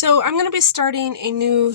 So I'm going to be starting a new...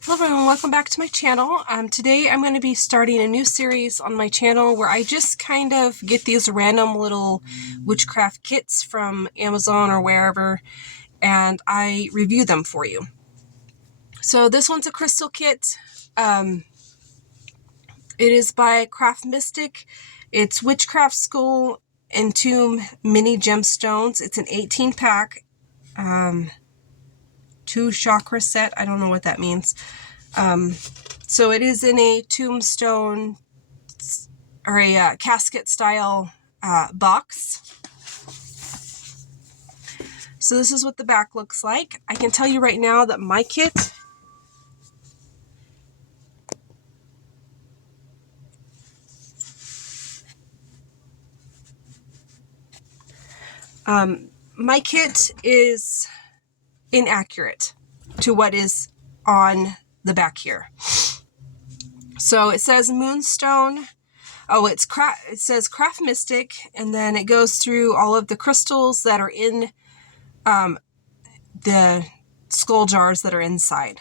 Hello everyone, welcome back to my channel. Today I'm going to be starting a new series on my channel where I just kind of get these random little witchcraft kits from Amazon or wherever, and I review them for you. So this one's a crystal kit. It is by Craft Mystic. It's Witchcraft Skull and Tomb Mini Gemstones. It's an 18 pack. 2 chakra set. I don't know what that means. So it is in a tombstone or a casket style box. So this is what the back looks like. I can tell you right now that my kit is inaccurate to what is on the back here. So it says Moonstone. Oh, it says Craft Mystic, and then it goes through all of the crystals that are in the skull jars that are inside.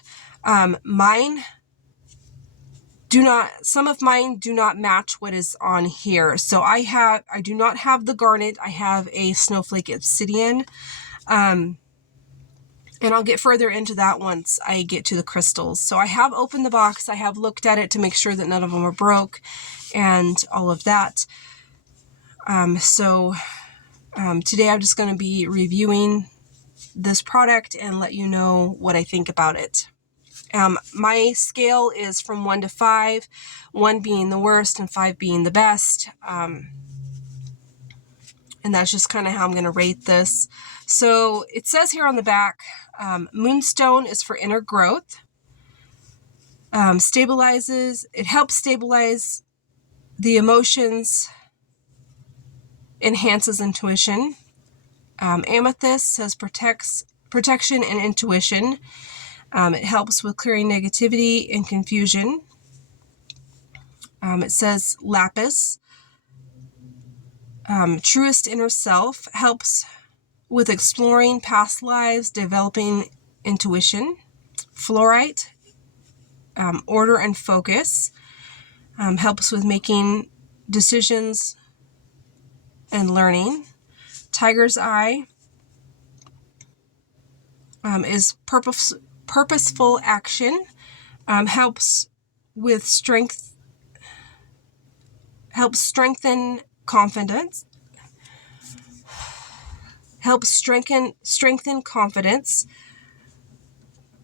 Some of mine do not match what is on here. So I do not have the garnet. I have a snowflake obsidian. And I'll get further into that once I get to the crystals. So I have opened the box. I have looked at it to make sure that none of them are broke and all of that. Today I'm just going to be reviewing this product and let you know what I think about it. My scale is from 1 to 5, 1 being the worst and 5 being the best. And that's just kind of how I'm going to rate this. So it says here on the back, Moonstone is for inner growth. It helps stabilize the emotions, enhances intuition. Amethyst says protection and intuition. It helps with clearing negativity and confusion. It says Lapis, truest inner self, helps with exploring past lives, developing intuition. Fluorite, order and focus, helps with making decisions and learning. Tiger's Eye is purposeful action, helps with strengthen confidence. Helps strengthen confidence.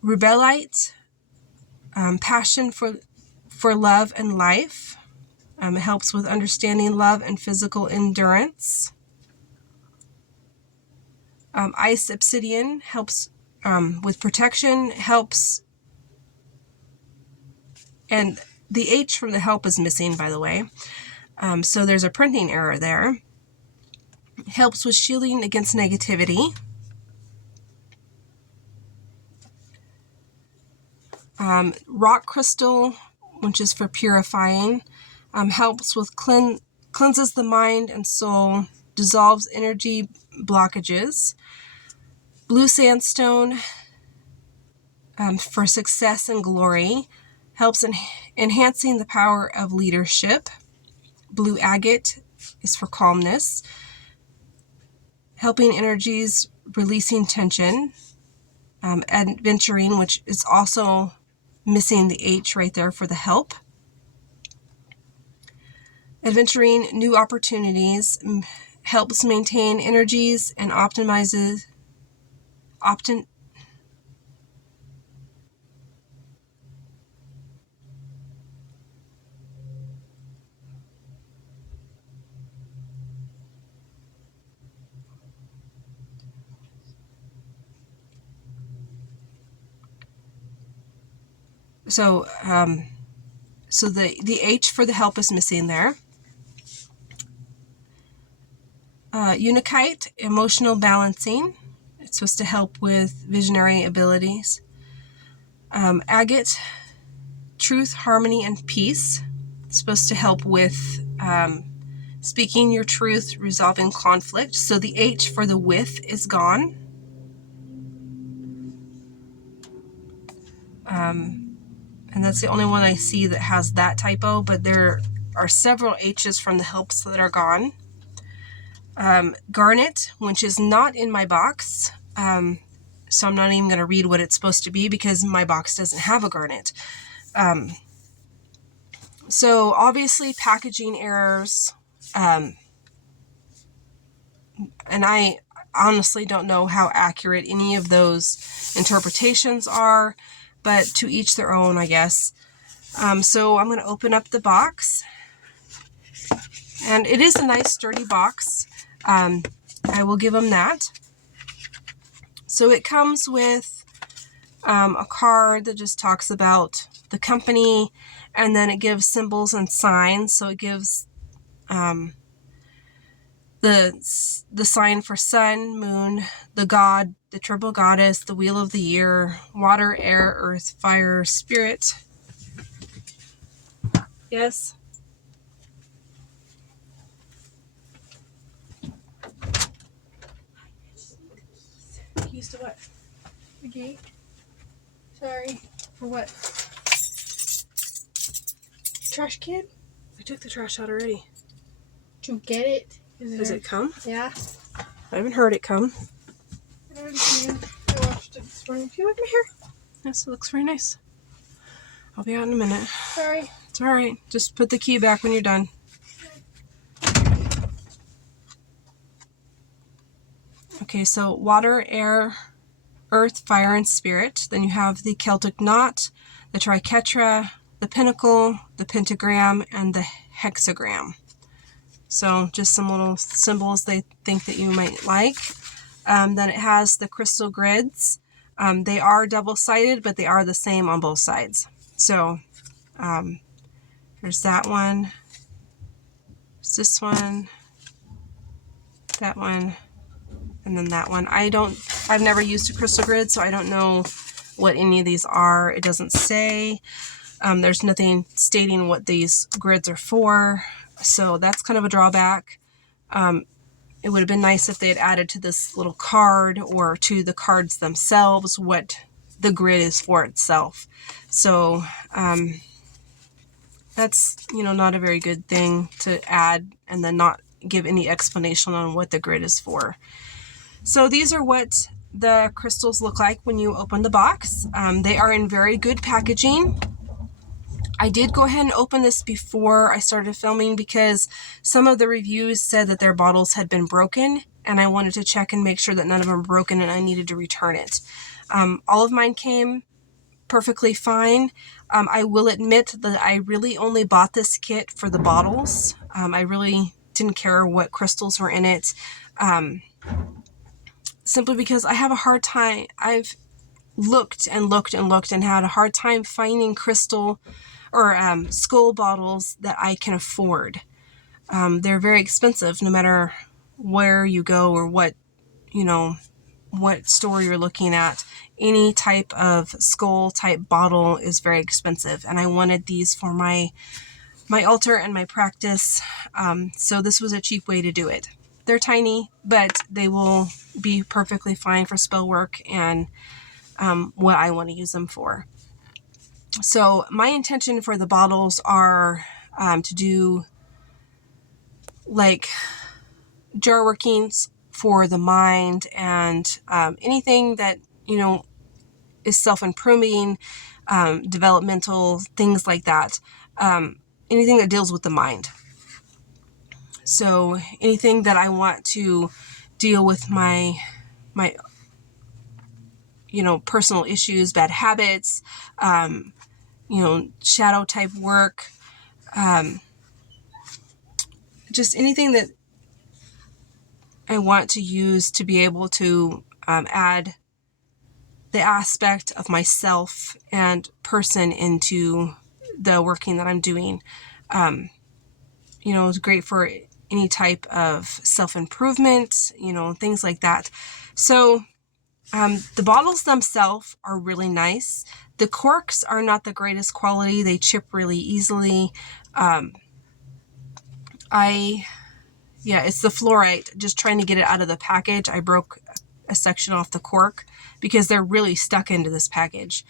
Rebellite, passion for love and life. It helps with understanding love and physical endurance. Ice Obsidian helps with protection, and the H from the help is missing, by the way. So there's a printing error there. Helps with shielding against negativity. Rock Crystal, which is for purifying, helps with cleanses the mind and soul, dissolves energy blockages. Blue Sandstone, for success and glory, helps in enhancing the power of leadership. Blue Agate is for calmness, helping energies, releasing tension. Adventuring, which is also missing the H right there for the help. Adventuring new opportunities, helps maintain energies and optimizes So the H for the help is missing there. Unikite, emotional balancing. It's supposed to help with visionary abilities. Agate, truth, harmony, and peace. It's supposed to help with speaking your truth, resolving conflict. So the H for the with is gone. And that's the only one I see that has that typo, but there are several H's from the helps that are gone. Garnet, which is not in my box, so I'm not even going to read what it's supposed to be because my box doesn't have a garnet. So obviously packaging errors, and I honestly don't know how accurate any of those interpretations are, but to each their own, I guess. So I'm going to open up the box, and it is a nice sturdy box. I will give them that. So it comes with a card that just talks about the company, and then it gives symbols and signs. So it gives the sign for sun, moon, the god, the triple goddess, the wheel of the year, water, air, earth, fire, spirit. Yes. Keys to what? The gate. Sorry. For what? Trash can? I took the trash out already. To get it. Does it come? Yeah. I haven't heard it come. I already came. I watched it this morning. Do you like my hair? Yes, it looks very nice. I'll be out in a minute. Sorry. It's all right. Just put the key back when you're done. Okay, so water, air, earth, fire, and spirit. Then you have the Celtic knot, the triquetra, the pinnacle, the pentagram, and the hexagram. So just some little symbols they think that you might like. Then it has the crystal grids. They are double-sided, but they are the same on both sides. So there's that one. There's this one. That one. And then that one. I've never used a crystal grid, so I don't know what any of these are. It doesn't say. There's nothing stating what these grids are for. So that's kind of a drawback. It would have been nice if they had added to this little card or to the cards themselves what the grid is for itself. So that's, not a very good thing to add and then not give any explanation on what the grid is for. So these are what the crystals look like when you open the box. They are in very good packaging. I did go ahead and open this before I started filming because some of the reviews said that their bottles had been broken, and I wanted to check and make sure that none of them were broken and I needed to return it. All of mine came perfectly fine. I will admit that I really only bought this kit for the bottles. I really didn't care what crystals were in it. Simply because I have a hard time. I've looked and looked and looked and had a hard time finding crystal or skull bottles that I can afford. They're very expensive no matter where you go or what store you're looking at. Any type of skull type bottle is very expensive, and I wanted these for my altar and my practice. So this was a cheap way to do it. They're tiny, but they will be perfectly fine for spell work and what I want to use them for. So my intention for the bottles are to do like jar workings for the mind and anything that, is self-improving, developmental, things like that. Anything that deals with the mind. So anything that I want to deal with my personal issues, bad habits, shadow type work, just anything that I want to use to be able to add the aspect of myself and person into the working that I'm doing. It's great for any type of self-improvement, things like that. So the bottles themselves are really nice. The corks are not the greatest quality. They chip really easily. I Yeah, it's the fluorite. Just trying to get it out of the package. I broke a section off the cork because they're really stuck into this package.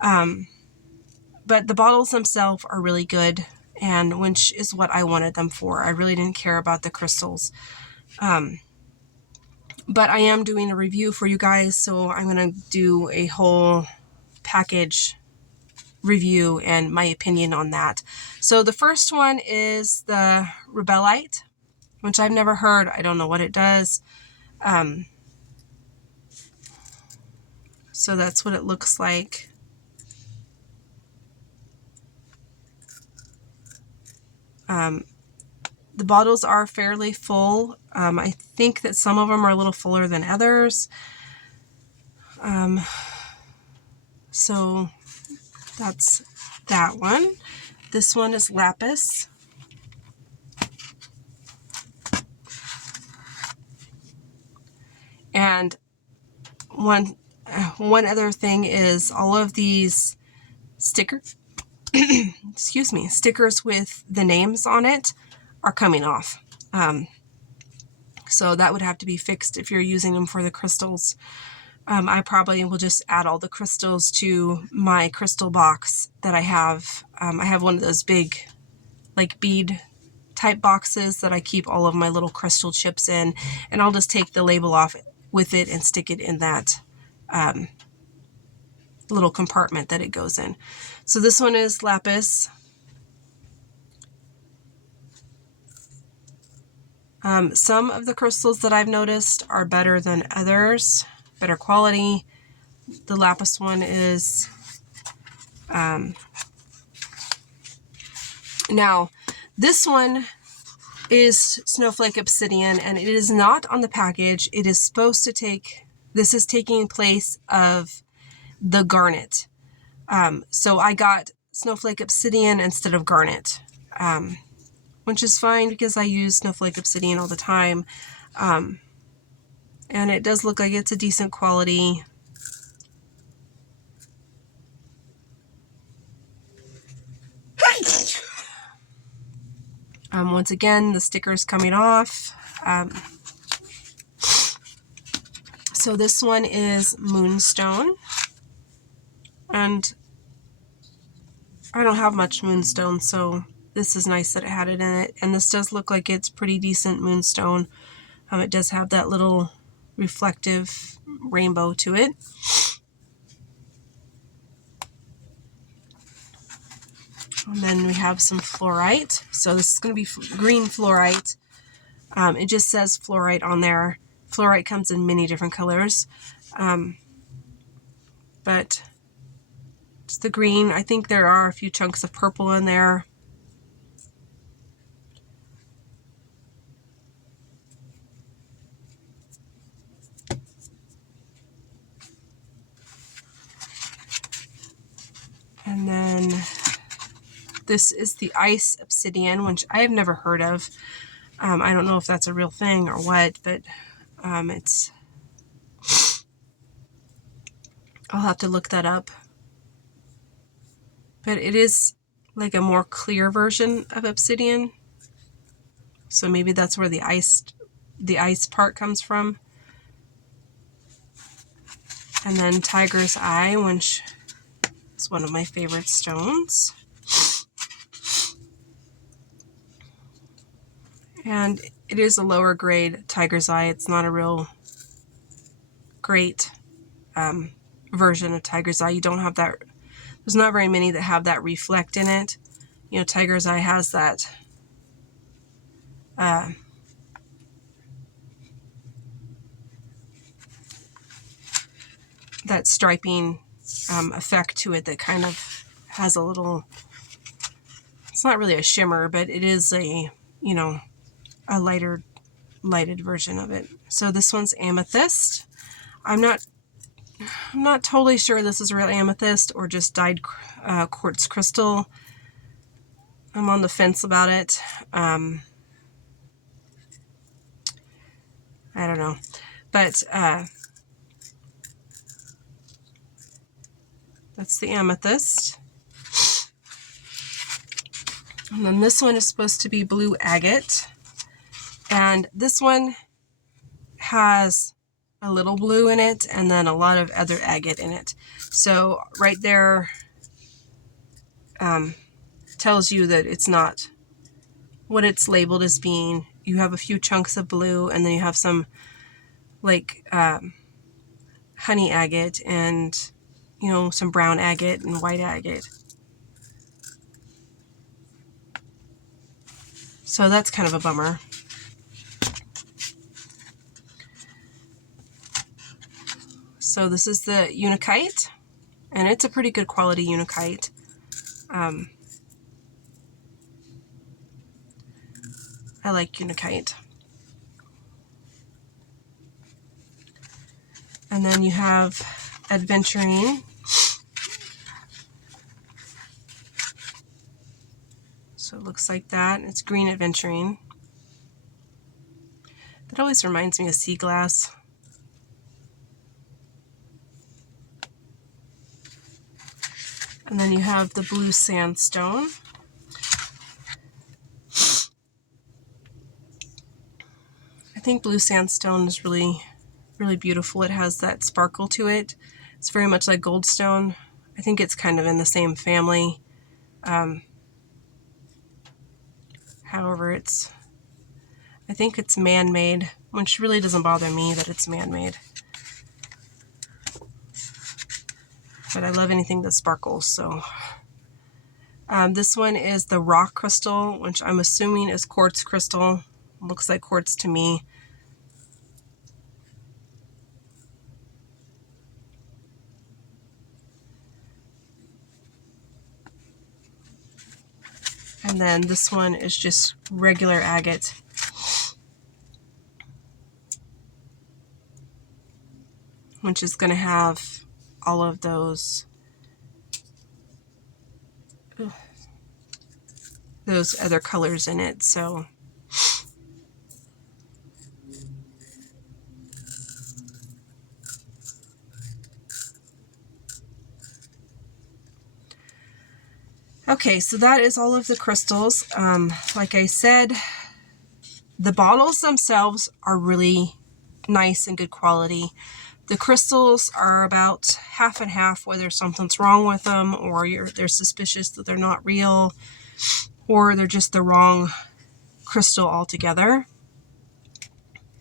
But the bottles themselves are really good, and which is what I wanted them for. I really didn't care about the crystals. But I am doing a review for you guys, so I'm going to do a whole package review and my opinion on that. So the first one is the Rebellite, which I've never heard. I don't know what it does. So that's what it looks like. The bottles are fairly full. I think that some of them are a little fuller than others. So that's that one. This one is Lapis. And one other thing is all of these stickers, excuse me, stickers with the names on it are coming off. So that would have to be fixed if you're using them for the crystals. I probably will just add all the crystals to my crystal box that I have. I have one of those big, like, bead type boxes that I keep all of my little crystal chips in, and I'll just take the label off with it and stick it in that little compartment that it goes in. So this one is Lapis. Some of the crystals that I've noticed are better than others, better quality. The Lapis one is, now this one is Snowflake Obsidian, and it is not on the package. It is supposed to this is taking place of the garnet. So I got Snowflake Obsidian instead of garnet, which is fine because I use Snowflake Obsidian all the time. And it does look like it's a decent quality. Once again, the sticker's coming off. So this one is Moonstone. And I don't have much Moonstone, so this is nice that it had it in it. And this does look like it's pretty decent Moonstone. It does have that little reflective rainbow to it. And then we have some fluorite. So this is going to be green fluorite. It just says fluorite on there. Fluorite comes in many different colors. But it's the green. I think there are a few chunks of purple in there. And then this is the Ice Obsidian, which I have never heard of. I don't know if that's a real thing or what, but it's... I'll have to look that up. But it is like a more clear version of obsidian. So maybe that's where the ice part comes from. And then Tiger's Eye, which is one of my favorite stones. And it is a lower grade Tiger's Eye. It's not a real great version of Tiger's Eye. You don't have that. There's not very many that have that reflect in it. You know, Tiger's Eye has that that striping effect to it that kind of has a little, it's not really a shimmer, but it is a, you know, a lighted version of it. So this one's amethyst. I'm not totally sure this is real amethyst or just dyed quartz crystal. I'm on the fence about it. I don't know. But that's the amethyst. And then this one is supposed to be blue agate. And this one has a little blue in it and then a lot of other agate in it. So right there tells you that it's not what it's labeled as being. You have a few chunks of blue, and then you have some like honey agate and, you know, some brown agate and white agate. So that's kind of a bummer. So this is the Unakite, and it's a pretty good quality Unakite. I like Unakite. And then you have Adventurine. So it looks like that. It's green Adventurine. That always reminds me of sea glass. And then you have the blue sandstone. I think blue sandstone is really, really beautiful. It has that sparkle to it. It's very much like goldstone. I think it's kind of in the same family. However, I think it's man-made, which really doesn't bother me that it's man-made. But I love anything that sparkles, so. This one is the rock crystal, which I'm assuming is quartz crystal. Looks like quartz to me. And then this one is just regular agate. Which is going to have all of those other colors in it. So okay, so that is all of the crystals. Like I said, the bottles themselves are really nice and good quality. The crystals are about half and half, whether something's wrong with them or they're suspicious that they're not real, or they're just the wrong crystal altogether.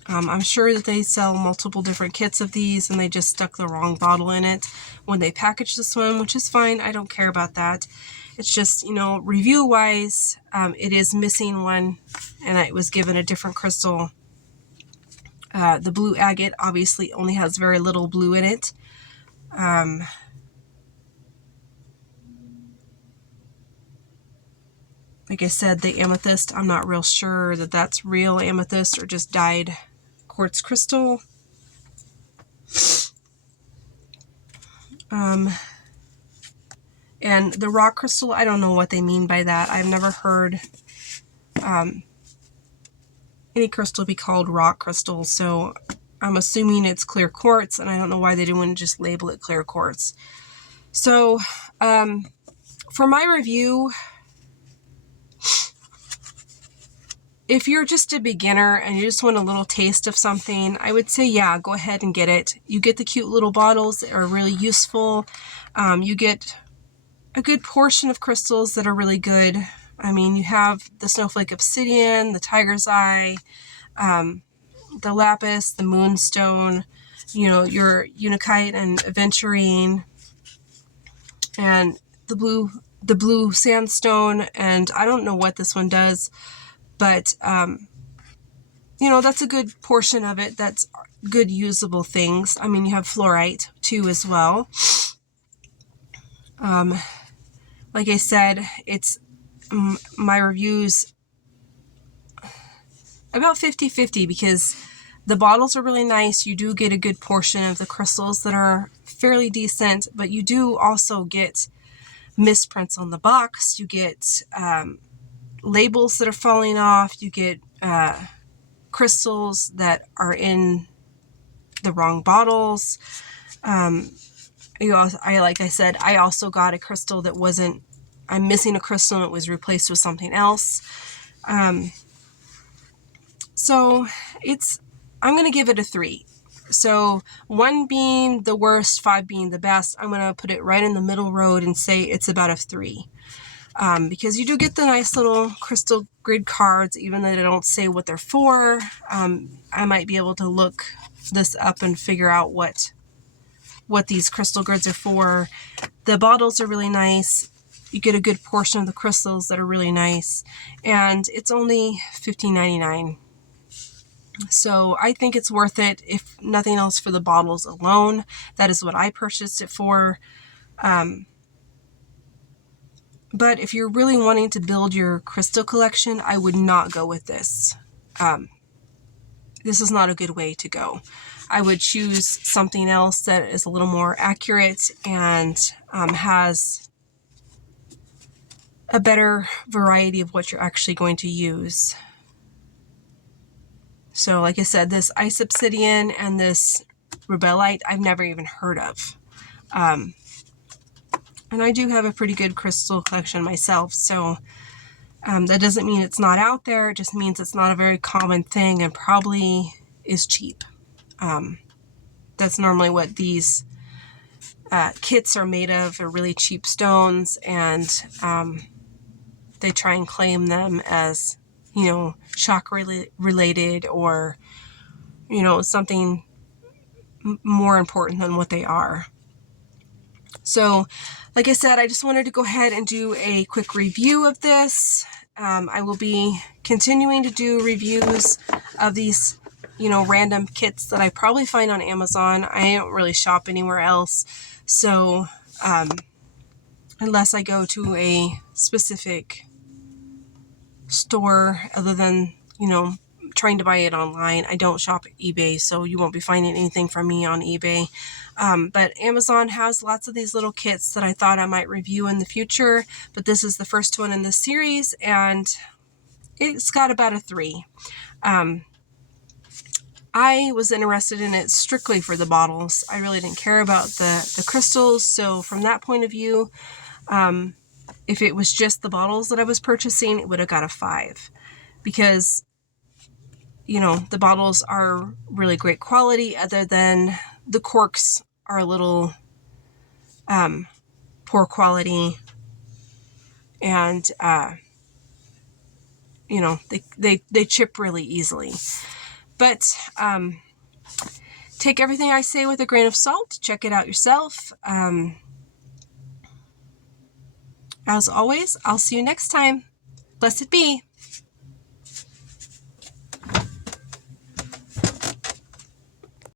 I'm sure that they sell multiple different kits of these and they just stuck the wrong bottle in it when they packaged this one, which is fine. I don't care about that. It's just, you know, review-wise, it is missing one, and it was given a different crystal. The blue agate obviously only has very little blue in it. Like I said, the amethyst, I'm not real sure that that's real amethyst or just dyed quartz crystal. And the rock crystal, I don't know what they mean by that. I've never heard any crystal be called rock crystal, so I'm assuming it's clear quartz, and I don't know why they didn't just label it clear quartz. So, for my review, if you're just a beginner and you just want a little taste of something, I would say, yeah, go ahead and get it. You get the cute little bottles that are really useful. You get a good portion of crystals that are really good. I mean, you have the snowflake obsidian, the tiger's eye, the lapis, the moonstone, you know, your Unakite and aventurine, and the blue sandstone, and I don't know what this one does, but you know, that's a good portion of it. That's good usable things. I mean, you have fluorite too as well. Like I said, it's my reviews about 50-50 because the bottles are really nice. You do get a good portion of the crystals that are fairly decent, but you do also get misprints on the box. You get labels that are falling off. You get crystals that are in the wrong bottles. Like I said, I also got a crystal that wasn't, I'm missing a crystal and it was replaced with something else. So I'm going to give it a 3. So 1 being the worst, 5 being the best. I'm going to put it right in the middle road and say it's about a 3. Because you do get the nice little crystal grid cards, even though they don't say what they're for. I might be able to look this up and figure out what these crystal grids are for. The bottles are really nice. You get a good portion of the crystals that are really nice. And it's only $15.99. So I think it's worth it, if nothing else, for the bottles alone. That is what I purchased it for. But if you're really wanting to build your crystal collection, I would not go with this. This is not a good way to go. I would choose something else that is a little more accurate and has a better variety of what you're actually going to use. So like I said, this Ice Obsidian and this Rubellite, I've never even heard of. And I do have a pretty good crystal collection myself, so that doesn't mean it's not out there. It just means it's not a very common thing and probably is cheap. That's normally what these kits are made of, are really cheap stones, and they try and claim them as, chakra related, or, something more important than what they are. So, like I said, I just wanted to go ahead and do a quick review of this. I will be continuing to do reviews of these, random kits that I probably find on Amazon. I don't really shop anywhere else. So, unless I go to a specific store other than, trying to buy it online, I don't shop at eBay, so you won't be finding anything from me on eBay. But Amazon has lots of these little kits that I thought I might review in the future, but this is the first one in the series, and it's got about a 3. I was interested in it strictly for the bottles. I really didn't care about the crystals, so from that point of view, if it was just the bottles that I was purchasing, it would have got a 5. Because, the bottles are really great quality, other than the corks are a little poor quality, and they chip really easily. But take everything I say with a grain of salt. Check it out yourself. As always, I'll see you next time. Blessed be.